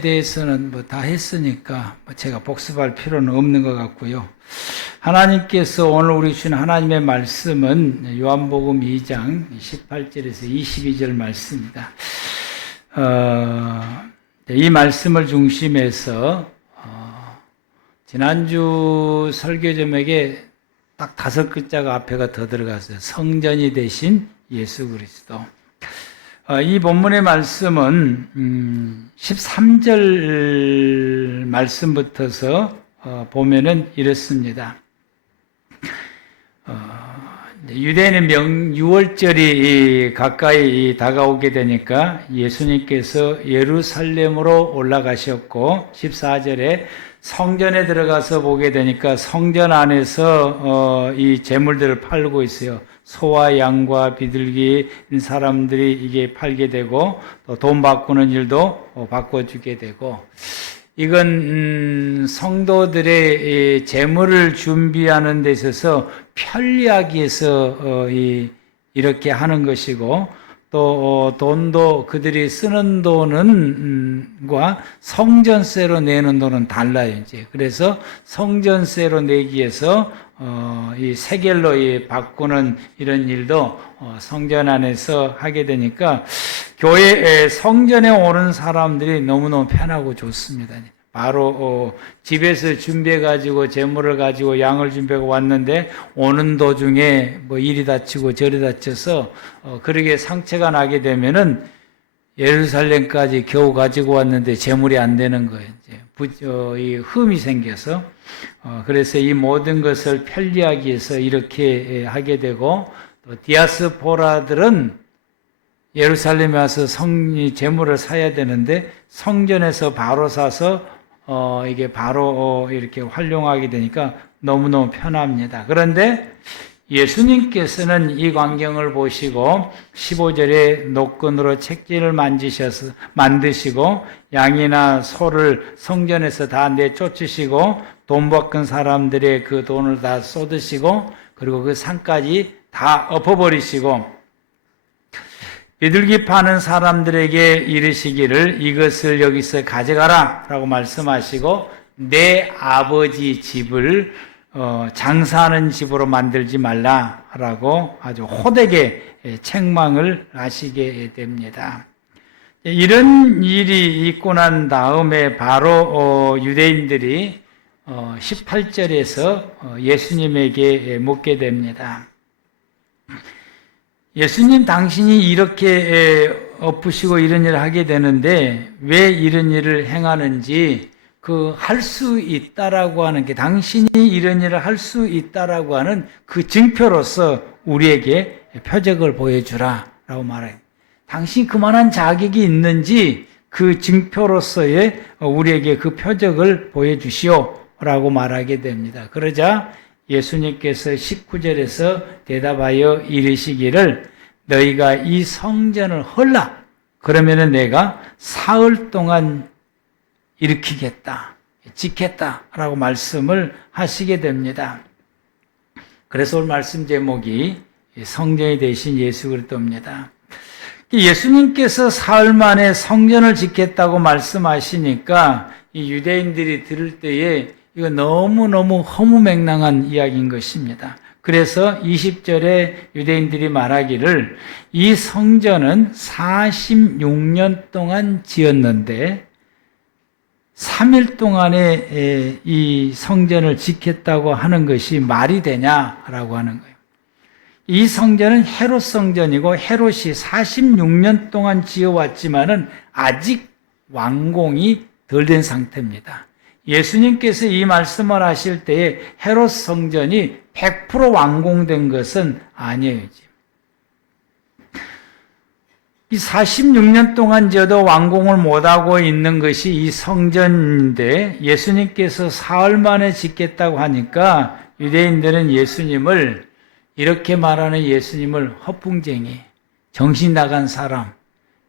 대해서는 다 했으니까 제가 복습할 필요는 없는 것 같고요. 하나님께서 오늘 우리 주신 하나님의 말씀은 요한복음 2장 18절에서 22절 말씀입니다. 이 말씀을 중심해서 지난주 설교 제목에 딱 5글자가 앞에가 더 들어갔어요. 성전이 되신 예수 그리스도. 이 본문의 말씀은 13절 말씀부터서 보면은 이렇습니다. 유대인의 유월절이 가까이 다가오게 되니까 예수님께서 예루살렘으로 올라가셨고 14절에 성전에 들어가서 보게 되니까 성전 안에서 이 제물들을 팔고 있어요. 소와 양과 비둘기 사람들이 이게 팔게 되고 또 돈 바꾸는 일도 바꿔주게 되고, 이건 성도들의 재물을 준비하는 데 있어서 편리하기 위해서 이렇게 하는 것이고, 또 돈도 그들이 쓰는 돈과 성전세로 내는 돈은 달라요. 이제 그래서 성전세로 내기 위해서 이 세겔로 바꾸는 이런 일도 성전 안에서 하게 되니까 교회 성전에 오는 사람들이 너무너무 편하고 좋습니다. 바로 집에서 준비해 가지고 재물을 가지고 양을 준비하고 왔는데 오는 도중에 이리 다치고 저리 다쳐서 그러게 상처가 나게 되면은 예루살렘까지 겨우 가지고 왔는데 재물이 안 되는 거예요. 이제 이 흠이 생겨서 그래서 이 모든 것을 편리하기 위해서 이렇게 하게 되고, 또 디아스포라들은 예루살렘에 와서 재물을 사야 되는데 성전에서 바로 사서 이게 바로 이렇게 활용하게 되니까 너무너무 편합니다. 그런데 예수님께서는 이 광경을 보시고 15절에 노끈으로 책진을 만드시고 양이나 소를 성전에서 다 내쫓으시고 돈 바꾼 사람들의 그 돈을 다 쏟으시고 그리고 그 산까지 다 엎어버리시고 비둘기 파는 사람들에게 이르시기를 이것을 여기서 가져가라 라고 말씀하시고 내 아버지 집을 장사하는 집으로 만들지 말라라고 아주 호되게 책망을 하시게 됩니다. 이런 일이 있고 난 다음에 바로 유대인들이 18절에서 예수님에게 묻게 됩니다. 예수님, 당신이 이렇게 엎으시고 이런 일을 하게 되는데 왜 이런 일을 행하는지, 할 수 있다라고 하는 게, 당신이 이런 일을 할 수 있다라고 하는 그 증표로서 우리에게 표적을 보여주라 라고 말해요. 당신이 그만한 자격이 있는지 그 증표로서의 우리에게 그 표적을 보여주시오 라고 말하게 됩니다. 그러자 예수님께서 19절에서 대답하여 이르시기를 너희가 이 성전을 헐라 그러면은 내가 사흘 동안 일으키겠다, 짓겠다라고 말씀을 하시게 됩니다. 그래서 오늘 말씀 제목이 성전이 되신 예수 그리스도입니다. 예수님께서 사흘 만에 성전을 짓겠다고 말씀하시니까 이 유대인들이 들을 때에 이거 너무너무 허무맹랑한 이야기인 것입니다. 그래서 20절에 유대인들이 말하기를 이 성전은 46년 동안 지었는데 3일 동안에 이 성전을 짓겠다고 하는 것이 말이 되냐라고 하는 거예요. 이 성전은 헤롯 성전이고 헤롯이 46년 동안 지어왔지만은 아직 완공이 덜 된 상태입니다. 예수님께서 이 말씀을 하실 때에 헤롯 성전이 100% 완공된 것은 아니에요. 이 46년 동안 지어도 완공을 못하고 있는 것이 이 성전인데 예수님께서 사흘 만에 짓겠다고 하니까 유대인들은 예수님을, 이렇게 말하는 예수님을 허풍쟁이, 정신 나간 사람,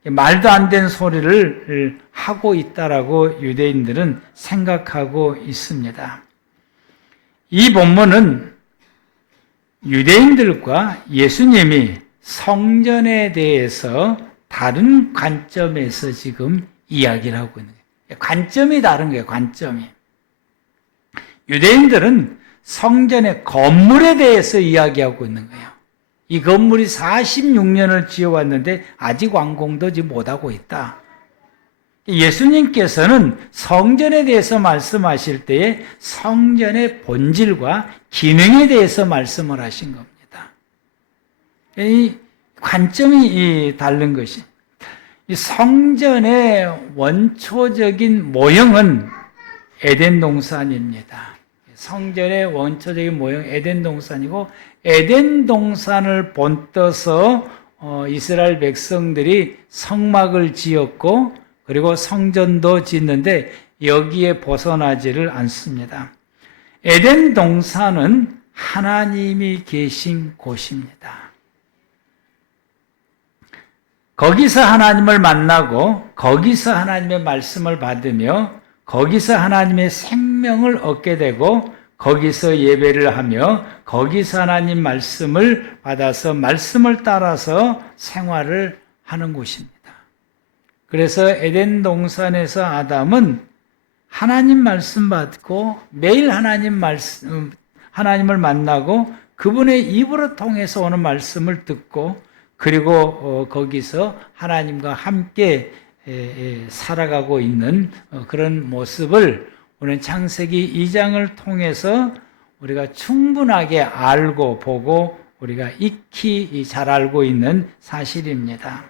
말도 안 되는 소리를 하고 있다라고 유대인들은 생각하고 있습니다. 이 본문은 유대인들과 예수님이 성전에 대해서 다른 관점에서 지금 이야기를 하고 있는 거예요. 관점이 다른 거예요, 관점이. 유대인들은 성전의 건물에 대해서 이야기하고 있는 거예요. 이 건물이 46년을 지어왔는데 아직 완공도 못하고 있다. 예수님께서는 성전에 대해서 말씀하실 때에 성전의 본질과 기능에 대해서 말씀을 하신 겁니다. 이 관점이 다른 것이, 이 성전의 원초적인 모형은 에덴 동산입니다. 성전의 원초적인 모형 에덴 동산이고, 에덴 동산을 본떠서 이스라엘 백성들이 성막을 지었고, 그리고 성전도 짓는데 여기에 벗어나지를 않습니다. 에덴 동산은 하나님이 계신 곳입니다. 거기서 하나님을 만나고, 거기서 하나님의 말씀을 받으며, 거기서 하나님의 생명을 얻게 되고, 거기서 예배를 하며, 거기서 하나님 말씀을 받아서 말씀을 따라서 생활을 하는 곳입니다. 그래서 에덴 동산에서 아담은 하나님 말씀 받고 매일 하나님을 만나고 그분의 입으로 통해서 오는 말씀을 듣고, 그리고 거기서 하나님과 함께 살아가고 있는 그런 모습을 오늘 창세기 2장을 통해서 우리가 충분하게 알고 보고 우리가 익히 잘 알고 있는 사실입니다.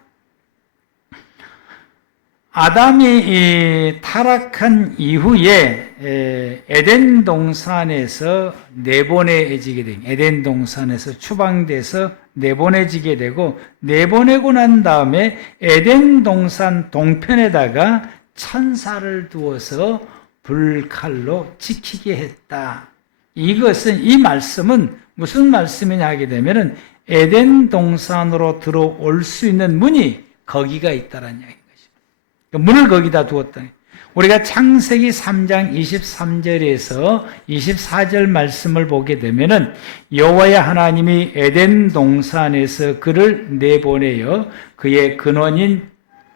아담이 타락한 이후에 에덴 동산에서 내보내지게 된, 에덴 동산에서 추방돼서 내보내지게 되고, 내보내고 난 다음에 에덴 동산 동편에다가 천사를 두어서 불칼로 지키게 했다. 이것은, 이 말씀은 무슨 말씀이냐 하게 되면은 에덴 동산으로 들어올 수 있는 문이 거기가 있다라는 이야기. 문을 거기다 두었다. 우리가 창세기 3장 23절에서 24절 말씀을 보게 되면은 여호와의 하나님이 에덴 동산에서 그를 내보내어 그의 근원인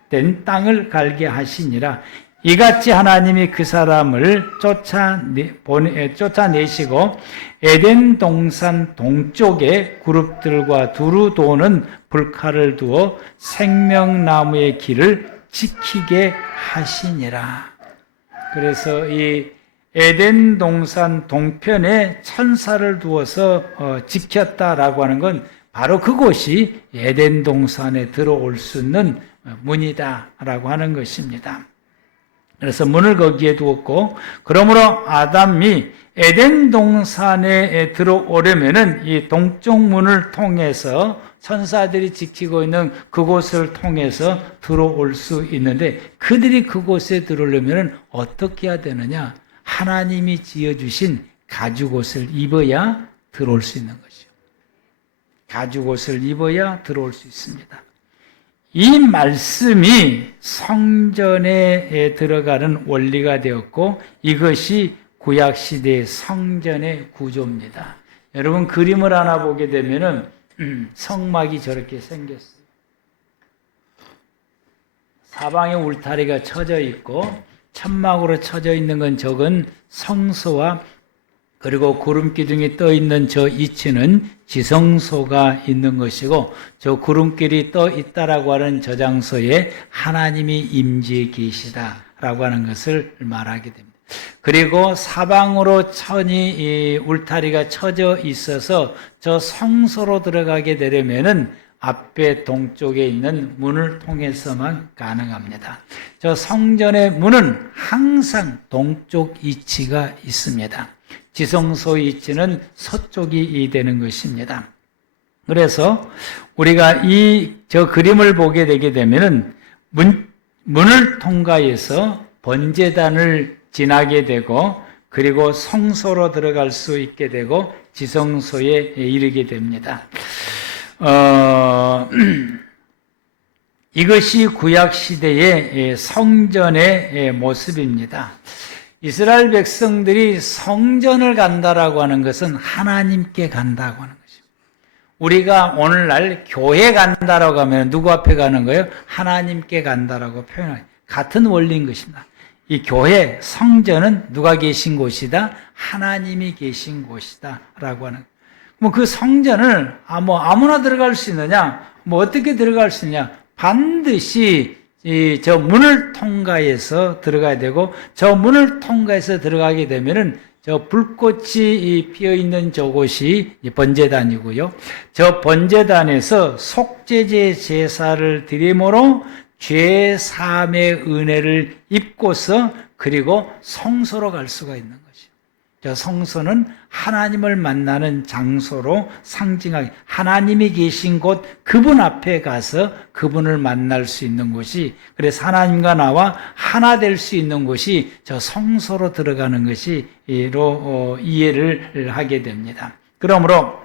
된 땅을 갈게 하시니라. 이같이 하나님이 그 사람을 쫓아내시고 에덴 동산 동쪽에 그룹들과 두루 도는 불칼을 두어 생명나무의 길을 지키게 하시니라. 그래서 이 에덴 동산 동편에 천사를 두어서 지켰다라고 하는 건 바로 그곳이 에덴 동산에 들어올 수 있는 문이다라고 하는 것입니다. 그래서 문을 거기에 두었고, 그러므로 아담이 에덴 동산에 들어오려면은 이 동쪽 문을 통해서 천사들이 지키고 있는 그곳을 통해서 들어올 수 있는데, 그들이 그곳에 들어오려면 어떻게 해야 되느냐? 하나님이 지어주신 가죽옷을 입어야 들어올 수 있는 것이요. 가죽옷을 입어야 들어올 수 있습니다. 이 말씀이 성전에 들어가는 원리가 되었고, 이것이 구약시대의 성전의 구조입니다. 여러분, 그림을 하나 보게 되면은 성막이 저렇게 생겼어요. 사방에 울타리가 쳐져 있고 천막으로 쳐져 있는 건 저건 성소와, 그리고 구름 기둥이 떠 있는 저 이치는 지성소가 있는 것이고, 저 구름길이 떠 있다라고 하는 저 장소에 하나님이 임재해 계시다라고 하는 것을 말하게 됩니다. 그리고 사방으로 천이 이 울타리가 쳐져 있어서 저 성소로 들어가게 되려면은 앞에 동쪽에 있는 문을 통해서만 가능합니다. 저 성전의 문은 항상 동쪽 이치가 있습니다. 지성소 이치는 서쪽이 되는 것입니다. 그래서 우리가 저 그림을 보게 되게 되면은 문을 통과해서 번제단을 지나게 되고, 그리고 성소로 들어갈 수 있게 되고 지성소에 이르게 됩니다. 이것이 구약시대의 성전의 모습입니다. 이스라엘 백성들이 성전을 간다라고 하는 것은 하나님께 간다고 하는 것입니다. 우리가 오늘날 교회 간다라고 하면 누구 앞에 가는 거예요? 하나님께 간다라고 표현해요. 같은 원리인 것입니다. 이 교회, 성전은 누가 계신 곳이다? 하나님이 계신 곳이다. 라고 하는. 뭐 그 성전을 아무나 들어갈 수 있느냐? 뭐 어떻게 들어갈 수 있느냐? 반드시 저 문을 통과해서 들어가야 되고, 저 문을 통과해서 들어가게 되면은 저 불꽃이 피어 있는 저곳이 번제단이고요. 저 번제단에서 속죄제 제사를 드림으로 죄 사함의 은혜를 입고서 그리고 성소로 갈 수가 있는 것이죠. 저 성소는 하나님을 만나는 장소로 상징하게, 하나님이 계신 곳 그분 앞에 가서 그분을 만날 수 있는 곳이, 그래서 하나님과 나와 하나 될 수 있는 곳이 저 성소로 들어가는 것이로 이해를 하게 됩니다. 그러므로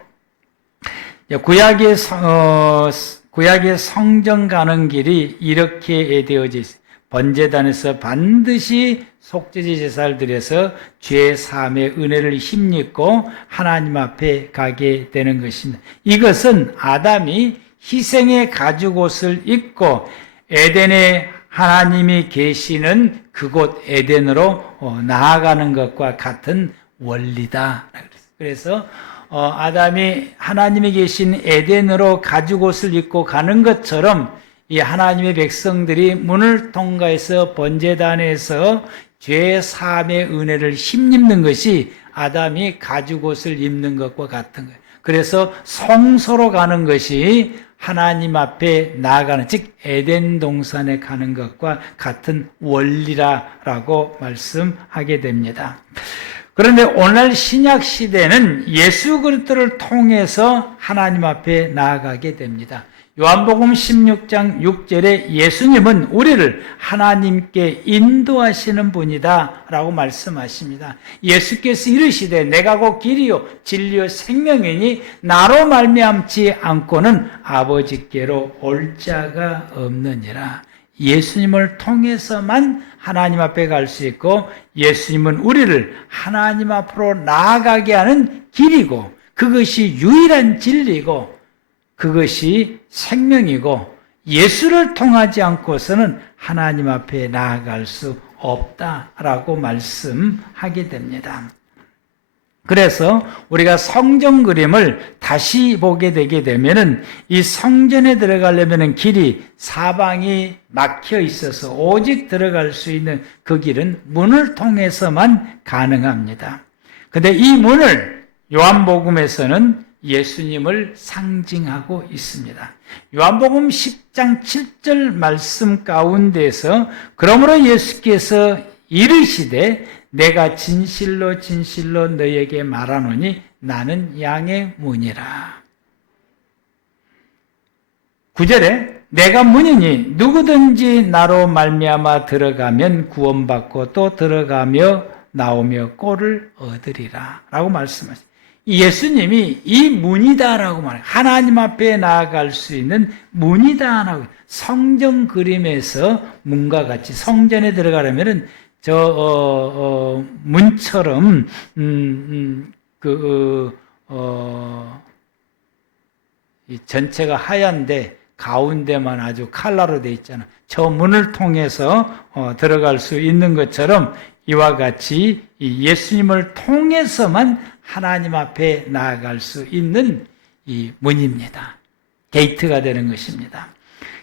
구약의 성전 가는 길이 이렇게 되어져 있어요. 번제단에서 반드시 속죄제 제사를 드려서 죄 사함의 은혜를 힘입고 하나님 앞에 가게 되는 것입니다. 이것은 아담이 희생의 가죽옷을 입고 에덴에 하나님이 계시는 그곳 에덴으로 나아가는 것과 같은 원리다. 그래서 아담이 하나님이 계신 에덴으로 가죽옷을 입고 가는 것처럼 이 하나님의 백성들이 문을 통과해서 번제단에서 죄 사함의 은혜를 힘입는 것이 아담이 가죽옷을 입는 것과 같은 거예요. 그래서 성소로 가는 것이 하나님 앞에 나아가는, 즉 에덴 동산에 가는 것과 같은 원리라고 말씀하게 됩니다. 그런데 오늘 신약 시대는 예수 그리스도를 통해서 하나님 앞에 나아가게 됩니다. 요한복음 16장 6절에 예수님은 우리를 하나님께 인도하시는 분이다 라고 말씀하십니다. 예수께서 이르시되 내가 곧 길이요 진리요 생명이니 나로 말미암지 않고는 아버지께로 올 자가 없느니라. 예수님을 통해서만 하나님 앞에 갈 수 있고, 예수님은 우리를 하나님 앞으로 나아가게 하는 길이고, 그것이 유일한 진리고 그것이 생명이고, 예수를 통하지 않고서는 하나님 앞에 나아갈 수 없다라고 말씀하게 됩니다. 그래서 우리가 성전 그림을 다시 보게 되게 되면은 이 성전에 들어가려면은 길이 사방이 막혀 있어서 오직 들어갈 수 있는 그 길은 문을 통해서만 가능합니다. 근데 이 문을 요한복음에서는 예수님을 상징하고 있습니다. 요한복음 10장 7절 말씀 가운데서 그러므로 예수께서 이르시되 내가 진실로 진실로 너에게 말하노니 나는 양의 문이라. 9절에 내가 문이니 누구든지 나로 말미암아 들어가면 구원받고 또 들어가며 나오며 꼴을 얻으리라 라고 말씀하십니다. 예수님이 이 문이다라고 말해요. 하나님 앞에 나아갈 수 있는 문이다라고. 성전 그림에서 문과 같이 성전에 들어가려면은 문처럼 이 전체가 하얀데 가운데만 아주 칼라로 돼 있잖아. 저 문을 통해서 들어갈 수 있는 것처럼 이와 같이 이 예수님을 통해서만 하나님 앞에 나아갈 수 있는 이 문입니다. 게이트가 되는 것입니다.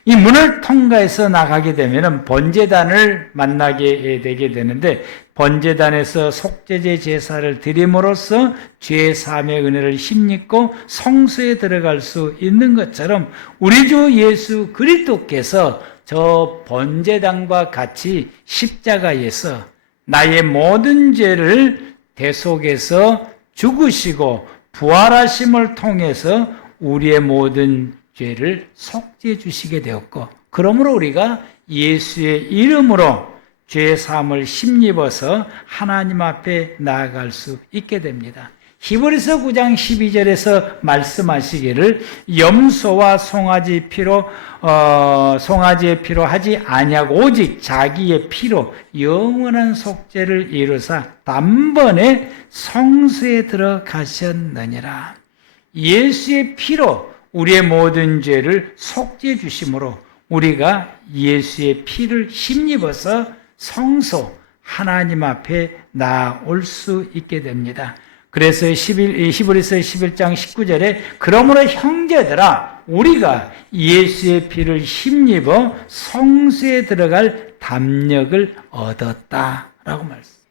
이 문을 통과해서 나가게 되면 번제단을 만나게 되게 되는데, 번제단에서 속죄제 제사를 드림으로써 죄 사함의 은혜를 힘입고 성소에 들어갈 수 있는 것처럼 우리 주 예수 그리스도께서 저 번제단과 같이 십자가에서 나의 모든 죄를 대속해서 죽으시고 부활하심을 통해서 우리의 모든 죄를 속죄해 주시게 되었고, 그러므로 우리가 예수의 이름으로 죄 사함을 힘입어서 하나님 앞에 나아갈 수 있게 됩니다. 히브리서 9장 12절에서 말씀하시기를 염소와 송아지의 피로 하지 아니하고 오직 자기의 피로 영원한 속죄를 이루사 단번에 성소에 들어가셨느니라. 예수의 피로 우리의 모든 죄를 속죄해 주심으로 우리가 예수의 피를 힘입어서 성소, 하나님 앞에 나올 수 있게 됩니다. 그래서 히브리서 11장 19절에 그러므로 형제들아 우리가 예수의 피를 힘입어 성수에 들어갈 담력을 얻었다라고 말씀.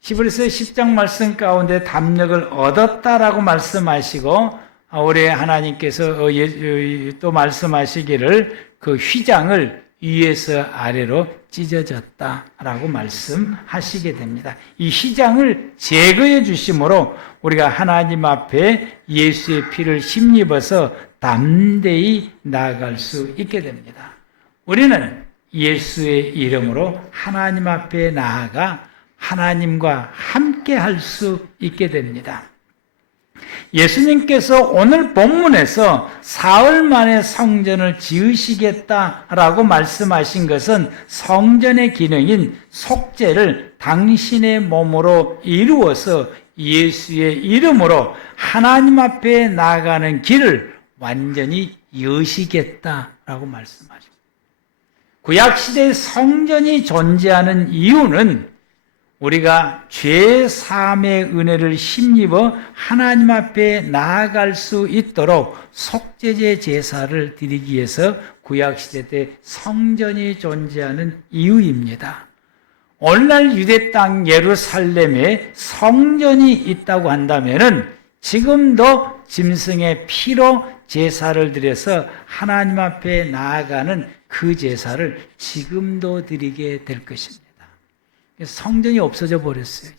히브리서 10장 말씀 가운데 담력을 얻었다라고 말씀하시고 우리 하나님께서 또 말씀하시기를 그 휘장을 위에서 아래로 찢어졌다라고 말씀하시게 됩니다. 이 휘장을 제거해 주심으로 우리가 하나님 앞에 예수의 피를 힘입어서 담대히 나아갈 수 있게 됩니다. 우리는 예수의 이름으로 하나님 앞에 나아가 하나님과 함께 할 수 있게 됩니다. 예수님께서 오늘 본문에서 사흘 만에 성전을 지으시겠다라고 말씀하신 것은 성전의 기능인 속죄를 당신의 몸으로 이루어서 예수의 이름으로 하나님 앞에 나아가는 길을 완전히 여시겠다라고 말씀하십니다. 구약시대의 성전이 존재하는 이유는 우리가 죄 사함의 은혜를 힘입어 하나님 앞에 나아갈 수 있도록 속죄제 제사를 드리기 위해서 구약시대 때 성전이 존재하는 이유입니다. 오늘날 유대 땅 예루살렘에 성전이 있다고 한다면 지금도 짐승의 피로 제사를 드려서 하나님 앞에 나아가는 그 제사를 지금도 드리게 될 것입니다. 성전이 없어져 버렸어요.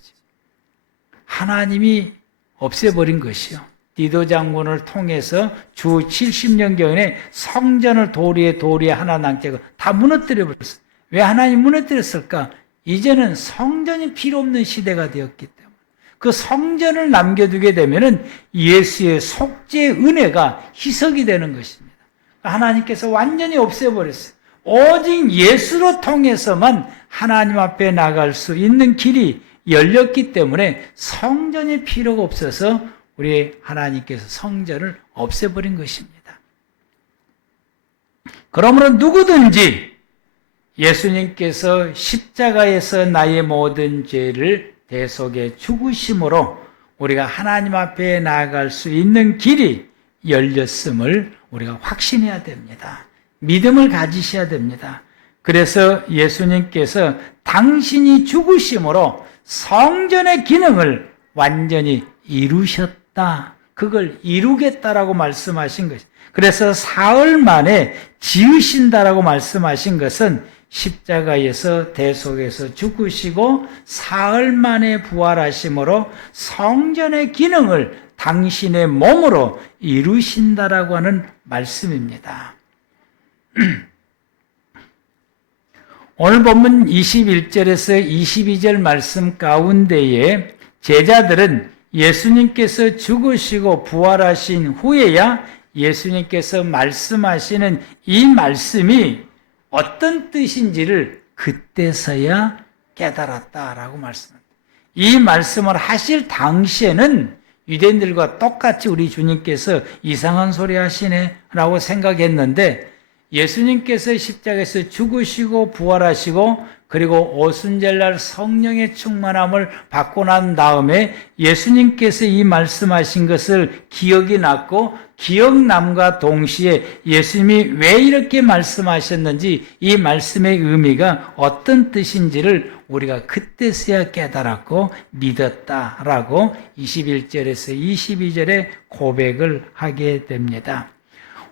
하나님이 없애버린 것이요. 디도 장군을 통해서 주 70년경에 성전을 도리에 하나 남지 않고 다 무너뜨려 버렸어요. 왜 하나님 무너뜨렸을까? 이제는 성전이 필요 없는 시대가 되었기 때문에 그 성전을 남겨두게 되면은 예수의 속죄의 은혜가 희석이 되는 것입니다. 하나님께서 완전히 없애버렸어요. 오직 예수로 통해서만 하나님 앞에 나갈 수 있는 길이 열렸기 때문에 성전이 필요가 없어서 우리 하나님께서 성전을 없애버린 것입니다. 그러므로 누구든지 예수님께서 십자가에서 나의 모든 죄를 대속해 죽으심으로 우리가 하나님 앞에 나아갈 수 있는 길이 열렸음을 우리가 확신해야 됩니다. 믿음을 가지셔야 됩니다. 그래서 예수님께서 당신이 죽으심으로 성전의 기능을 완전히 이루셨다. 그걸 이루겠다라고 말씀하신 것이죠. 그래서 사흘 만에 지으신다라고 말씀하신 것은 십자가에서 대속해서 죽으시고 사흘 만에 부활하심으로 성전의 기능을 당신의 몸으로 이루신다라고 하는 말씀입니다. 오늘 본문 21절에서 22절 말씀 가운데에 제자들은 예수님께서 죽으시고 부활하신 후에야 예수님께서 말씀하시는 이 말씀이 어떤 뜻인지를 그때서야 깨달았다라고 말씀합니다. 이 말씀을 하실 당시에는 유대인들과 똑같이 우리 주님께서 이상한 소리 하시네 라고 생각했는데 예수님께서 십자가에서 죽으시고 부활하시고 그리고 오순절날 성령의 충만함을 받고 난 다음에 예수님께서 이 말씀하신 것을 기억이 났고 기억남과 동시에 예수님이 왜 이렇게 말씀하셨는지 이 말씀의 의미가 어떤 뜻인지를 우리가 그때서야 깨달았고 믿었다라고 21절에서 22절에 고백을 하게 됩니다.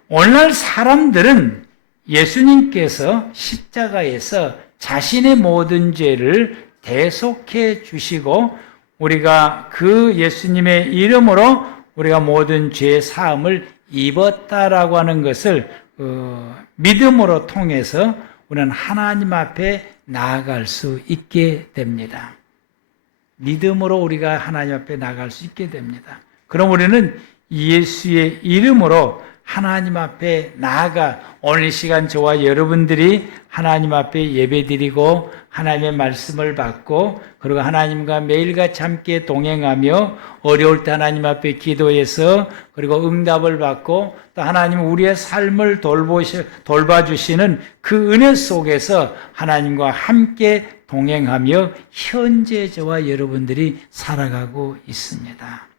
오늘날 사람들은 예수님께서 십자가에서 자신의 모든 죄를 대속해 주시고 우리가 그 예수님의 이름으로 우리가 모든 죄 사함을 입었다라고 하는 것을 믿음으로 통해서 우리는 하나님 앞에 나아갈 수 있게 됩니다. 믿음으로 우리가 하나님 앞에 나아갈 수 있게 됩니다. 그럼 우리는 예수의 이름으로 하나님 앞에 나아가 오늘 이 시간 저와 여러분들이 하나님 앞에 예배드리고 하나님의 말씀을 받고 그리고 하나님과 매일같이 함께 동행하며 어려울 때 하나님 앞에 기도해서 그리고 응답을 받고 또 하나님 우리의 삶을 돌봐주시는 그 은혜 속에서 하나님과 함께 동행하며 현재 저와 여러분들이 살아가고 있습니다.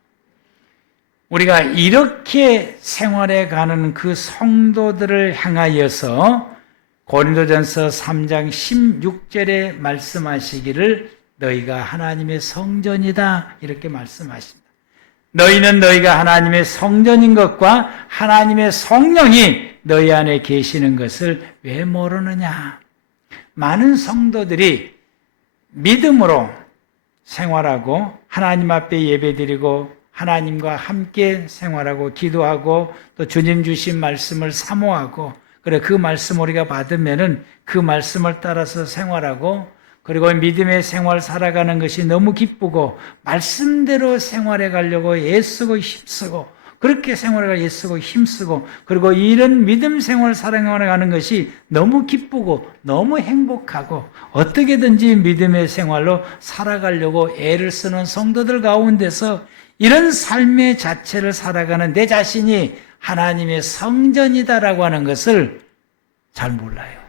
우리가 이렇게 생활해 가는 그 성도들을 향하여서 고린도전서 3장 16절에 말씀하시기를 너희가 하나님의 성전이다 이렇게 말씀하십니다. 너희는 너희가 하나님의 성전인 것과 하나님의 성령이 너희 안에 계시는 것을 왜 모르느냐. 많은 성도들이 믿음으로 생활하고 하나님 앞에 예배드리고 하나님과 함께 생활하고 기도하고 또 주님 주신 말씀을 사모하고 그래 그 말씀 우리가 받으면은 그 말씀을 따라서 생활하고 그리고 믿음의 생활 살아가는 것이 너무 기쁘고 말씀대로 생활해 가려고 애쓰고 힘쓰고 그렇게 생활을 애쓰고 힘쓰고 그리고 이런 믿음 생활 살아가는 것이 너무 기쁘고 너무 행복하고 어떻게든지 믿음의 생활로 살아가려고 애를 쓰는 성도들 가운데서 이런 삶의 자체를 살아가는 내 자신이 하나님의 성전이다라고 하는 것을 잘 몰라요.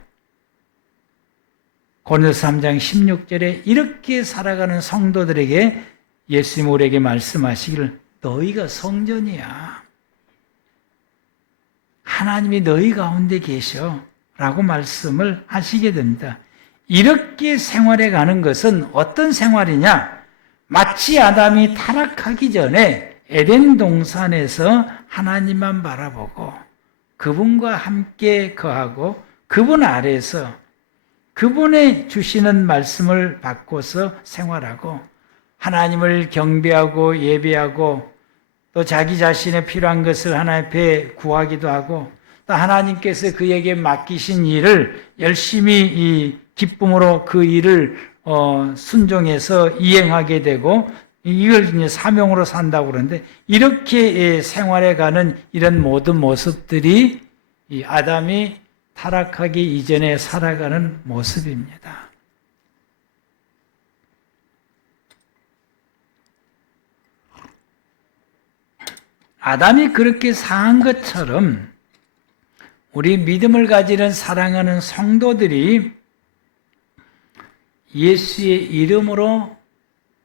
고린도서 3장 16절에 이렇게 살아가는 성도들에게 예수님 우리에게 말씀하시기를 너희가 성전이야. 하나님이 너희 가운데 계셔 라고 말씀을 하시게 됩니다. 이렇게 생활해 가는 것은 어떤 생활이냐? 마치 아담이 타락하기 전에 에덴 동산에서 하나님만 바라보고 그분과 함께 거하고 그분 아래에서 그분의 주시는 말씀을 받고서 생활하고 하나님을 경배하고 예배하고 또 자기 자신의 필요한 것을 하나님 앞에 구하기도 하고 또 하나님께서 그에게 맡기신 일을 열심히 이 기쁨으로 그 일을 순종해서 이행하게 되고 이걸 이제 사명으로 산다고 그러는데 이렇게 생활해 가는 이런 모든 모습들이 이 아담이 타락하기 이전에 살아가는 모습입니다. 아담이 그렇게 사한 것처럼 우리 믿음을 가지는 사랑하는 성도들이 예수의 이름으로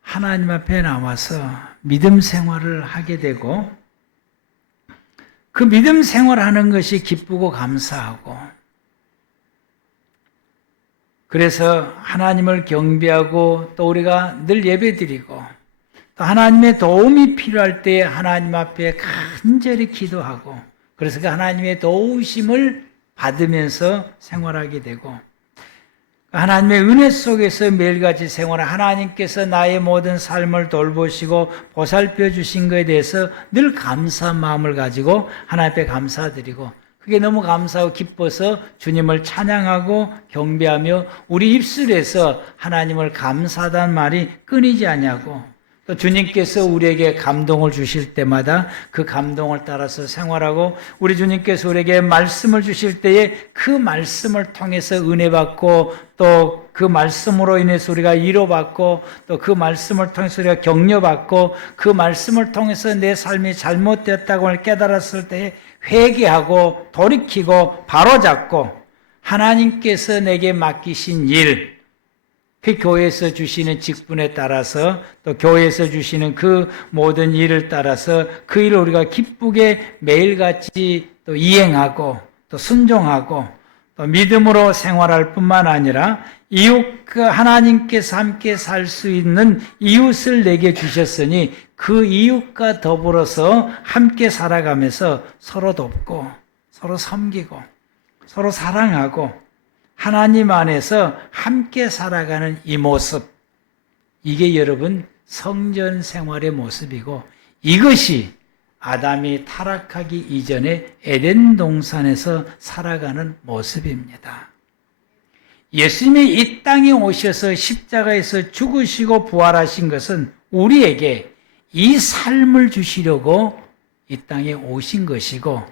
하나님 앞에 나와서 믿음 생활을 하게 되고 그 믿음 생활하는 것이 기쁘고 감사하고 그래서 하나님을 경배하고 또 우리가 늘 예배드리고 또 하나님의 도움이 필요할 때 하나님 앞에 간절히 기도하고 그래서 그 하나님의 도우심을 받으면서 생활하게 되고 하나님의 은혜 속에서 매일같이 생활하는 하나님께서 나의 모든 삶을 돌보시고 보살펴 주신 것에 대해서 늘 감사한 마음을 가지고 하나님 앞에 감사드리고 그게 너무 감사하고 기뻐서 주님을 찬양하고 경배하며 우리 입술에서 하나님을 감사하다는 말이 끊이지 않냐고 또 주님께서 우리에게 감동을 주실 때마다 그 감동을 따라서 생활하고 우리 주님께서 우리에게 말씀을 주실 때에 그 말씀을 통해서 은혜 받고 또 그 말씀으로 인해서 우리가 위로받고 또 그 말씀을 통해서 우리가 격려받고 그 말씀을 통해서 내 삶이 잘못되었다고 깨달았을 때에 회개하고 돌이키고 바로잡고 하나님께서 내게 맡기신 일 그 교회에서 주시는 직분에 따라서 또 교회에서 주시는 그 모든 일을 따라서 그 일을 우리가 기쁘게 매일같이 또 이행하고 또 순종하고 또 믿음으로 생활할 뿐만 아니라 하나님께서 함께 살 수 있는 이웃을 내게 주셨으니 그 이웃과 더불어서 함께 살아가면서 서로 돕고 서로 섬기고 서로 사랑하고 하나님 안에서 함께 살아가는 이 모습, 이게 여러분 성전 생활의 모습이고 이것이 아담이 타락하기 이전에 에덴 동산에서 살아가는 모습입니다. 예수님이 이 땅에 오셔서 십자가에서 죽으시고 부활하신 것은 우리에게 이 삶을 주시려고 이 땅에 오신 것이고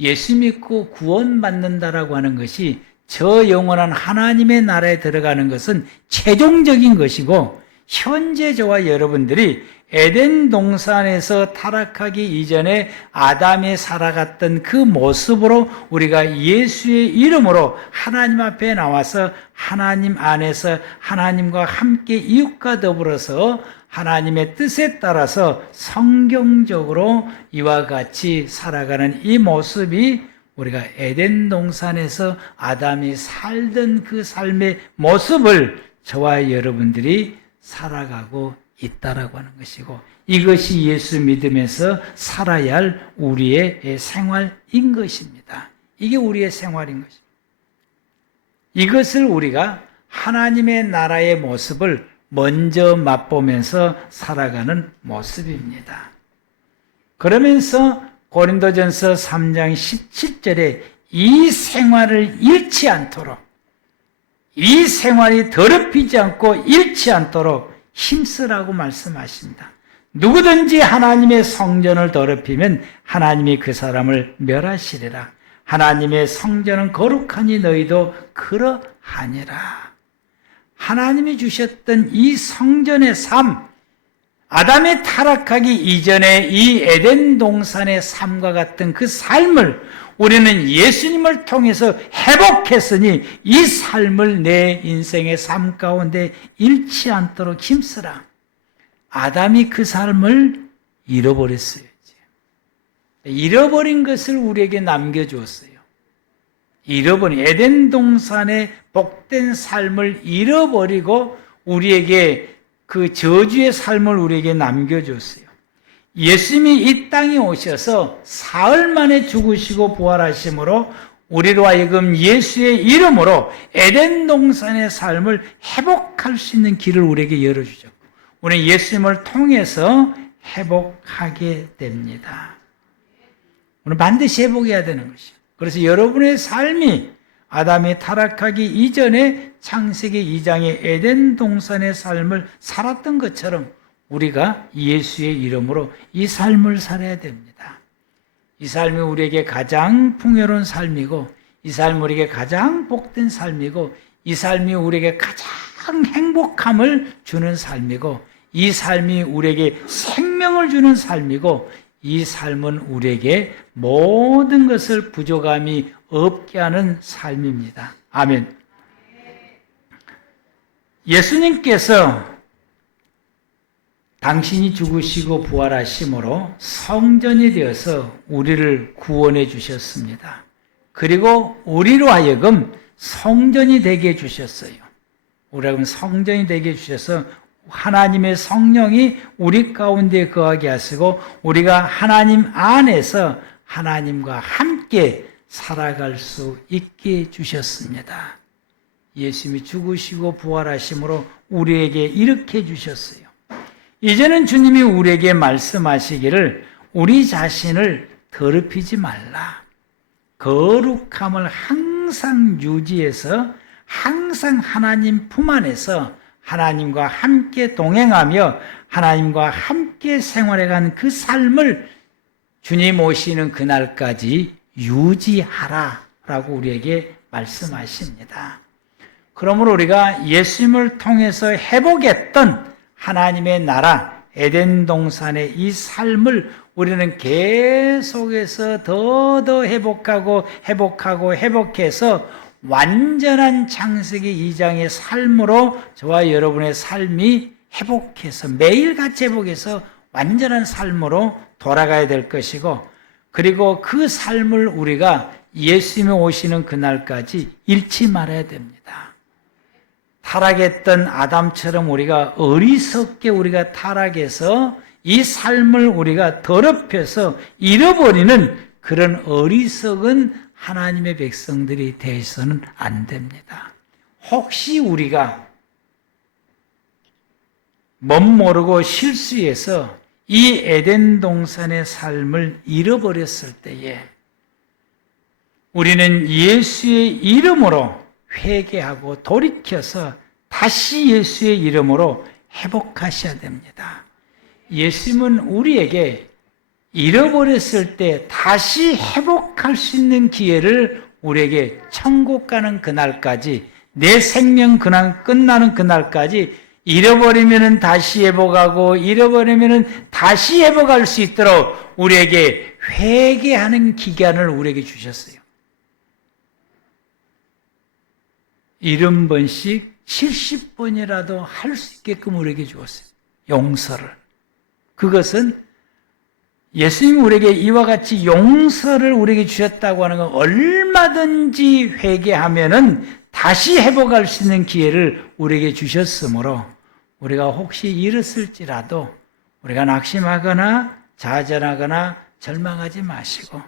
예수 믿고 구원받는다라고 하는 것이 저 영원한 하나님의 나라에 들어가는 것은 최종적인 것이고, 현재 저와 여러분들이 에덴 동산에서 타락하기 이전에 아담이 살아갔던 그 모습으로 우리가 예수의 이름으로 하나님 앞에 나와서 하나님 안에서 하나님과 함께 이웃과 더불어서 하나님의 뜻에 따라서 성경적으로 이와 같이 살아가는 이 모습이 우리가 에덴 동산에서 아담이 살던 그 삶의 모습을 저와 여러분들이 살아가고 있다라고 하는 것이고, 이것이 예수 믿으면서 살아야 할 우리의 생활인 것입니다. 이게 우리의 생활인 것입니다. 이것을 우리가 하나님의 나라의 모습을 먼저 맛보면서 살아가는 모습입니다. 그러면서 고린도전서 3장 17절에 이 생활을 잃지 않도록, 이 생활이 더럽히지 않고 잃지 않도록 힘쓰라고 말씀하십니다. 누구든지 하나님의 성전을 더럽히면 하나님이 그 사람을 멸하시리라. 하나님의 성전은 거룩하니 너희도 그러하니라. 하나님이 주셨던 이 성전의 삶, 아담이 타락하기 이전에 이 에덴 동산의 삶과 같은 그 삶을 우리는 예수님을 통해서 회복했으니 이 삶을 내 인생의 삶 가운데 잃지 않도록 힘쓰라. 아담이 그 삶을 잃어버렸어요. 잃어버린 것을 우리에게 남겨주었어요. 잃어버린 에덴 동산의 복된 삶을 잃어버리고 우리에게 그 저주의 삶을 우리에게 남겨줬어요. 예수님이 이 땅에 오셔서 사흘 만에 죽으시고 부활하심으로 우리로 하여금 예수의 이름으로 에덴 동산의 삶을 회복할 수 있는 길을 우리에게 열어주셨고, 우리는 예수님을 통해서 회복하게 됩니다. 우리는 반드시 회복해야 되는 것이에요. 그래서 여러분의 삶이 아담이 타락하기 이전에 창세기 2장의 에덴 동산의 삶을 살았던 것처럼 우리가 예수의 이름으로 이 삶을 살아야 됩니다. 이 삶이 우리에게 가장 풍요로운 삶이고, 이 삶이 우리에게 가장 복된 삶이고, 이 삶이 우리에게 가장 행복함을 주는 삶이고, 이 삶이 우리에게 생명을 주는 삶이고, 이 삶은 우리에게 모든 것을 부족함이 없게 하는 삶입니다. 아멘. 예수님께서 당신이 죽으시고 부활하심으로 성전이 되어서 우리를 구원해 주셨습니다. 그리고 우리로 하여금 성전이 되게 해주셨어요. 우리로 하여금 성전이 되게 해주셔서 하나님의 성령이 우리 가운데 거하게 하시고 우리가 하나님 안에서 하나님과 함께 살아갈 수 있게 해주셨습니다. 예수님이 죽으시고 부활하심으로 우리에게 이렇게 해주셨어요. 이제는 주님이 우리에게 말씀하시기를 우리 자신을 더럽히지 말라. 거룩함을 항상 유지해서 항상 하나님 품 안에서 하나님과 함께 동행하며 하나님과 함께 생활해간 그 삶을 주님 오시는 그날까지 유지하라라고 우리에게 말씀하십니다. 그러므로 우리가 예수님을 통해서 회복했던 하나님의 나라 에덴 동산의 이 삶을 우리는 계속해서 더 회복해서 완전한 창세기 2장의 삶으로 저와 여러분의 삶이 회복해서 매일같이 회복해서 완전한 삶으로 돌아가야 될 것이고, 그리고 그 삶을 우리가 예수님이 오시는 그날까지 잃지 말아야 됩니다. 타락했던 아담처럼 우리가 어리석게 우리가 타락해서 이 삶을 우리가 더럽혀서 잃어버리는 그런 어리석은 하나님의 백성들이 되어서는 안 됩니다. 혹시 우리가 멋모르고 실수해서 이 에덴 동산의 삶을 잃어버렸을 때에 우리는 예수의 이름으로 회개하고 돌이켜서 다시 예수의 이름으로 회복하셔야 됩니다. 예수님은 우리에게 잃어버렸을 때 다시 회복할 회복할 수 있는 기회를 우리에게 천국 가는 그날까지, 내 생명 그날 끝나는 그날까지 잃어버리면은 다시 회복하고 잃어버리면은 다시 회복할 수 있도록 우리에게 회개하는 기간을 우리에게 주셨어요. 70번씩 70번이라도 할 수 있게끔 우리에게 주었어요. 용서를. 그것은 예수님이 우리에게 이와 같이 용서를 우리에게 주셨다고 하는 건 얼마든지 회개하면은 다시 회복할 수 있는 기회를 우리에게 주셨으므로 우리가 혹시 잃었을지라도 우리가 낙심하거나 좌절하거나 절망하지 마시고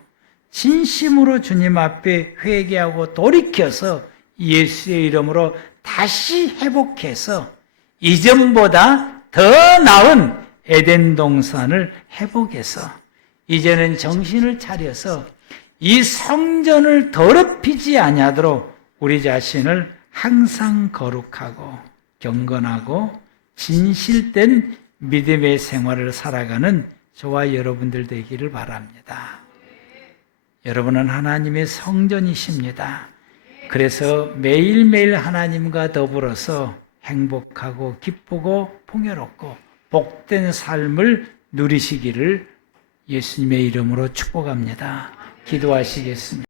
진심으로 주님 앞에 회개하고 돌이켜서 예수의 이름으로 다시 회복해서 이전보다 더 나은 에덴 동산을 회복해서 이제는 정신을 차려서 이 성전을 더럽히지 아니하도록 우리 자신을 항상 거룩하고 경건하고 진실된 믿음의 생활을 살아가는 저와 여러분들 되기를 바랍니다. 여러분은 하나님의 성전이십니다. 그래서 매일매일 하나님과 더불어서 행복하고 기쁘고 풍요롭고 복된 삶을 누리시기를 예수님의 이름으로 축복합니다. 기도하시겠습니다.